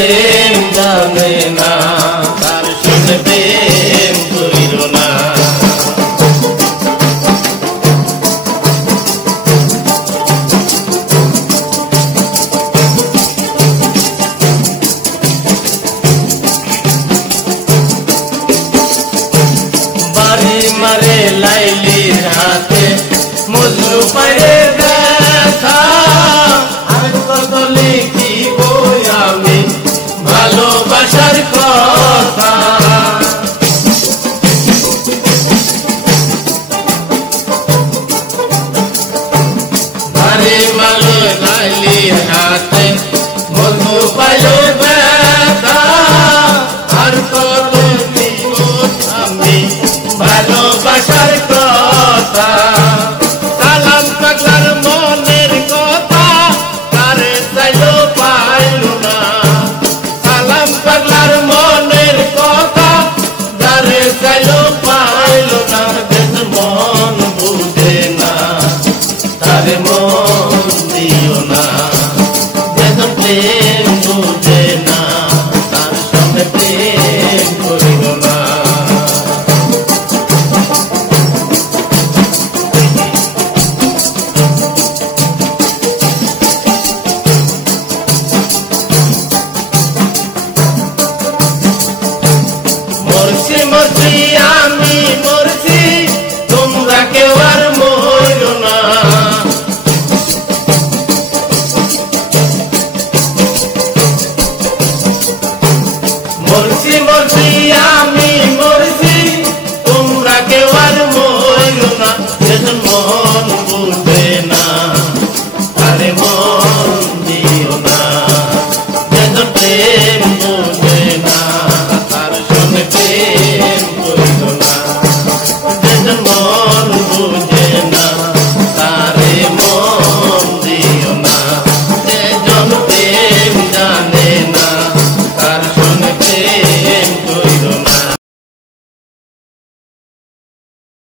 প্রেম জানে না, তার সঙ্গে প্রেম করিও না। বাড়ি মারে লাইলির হাতে মজনু পায়ে ব্যথা, আর কত লিখিব আমি ভালোবাসার কথা। বাড়ি মারে লাইলির হাতে মজনু পায়ে ব্যথা, আর কত লিখিব আমি ভালোবাসার কথা। সালাম পাগলার মনের কথা কারে চাইলো পাইল না, সালাম পাগলার মনের কথা কারে চাইলো পাইল না। দেশ মন বুঝে না, তারে মন দিও না, দেশ প্রেম বুঝে না, তার সঙ্গে প্রেম করিও না। মরছি মরছি আমি মরছি, তোমরা কেউ আর মরো না। মরছি মরছি আমি মরছি, তোমরা কেউ আর মরো না। যেজন মন বুঝে না, আরে মন দিও না, যেজন প্রেম বুঝে না, তার সঙ্গে প্রেম করিও না। যেজন মন বুঝে না, তারে মন দিও না, যেজন প্রেম জানে না, তার সঙ্গে প্রেম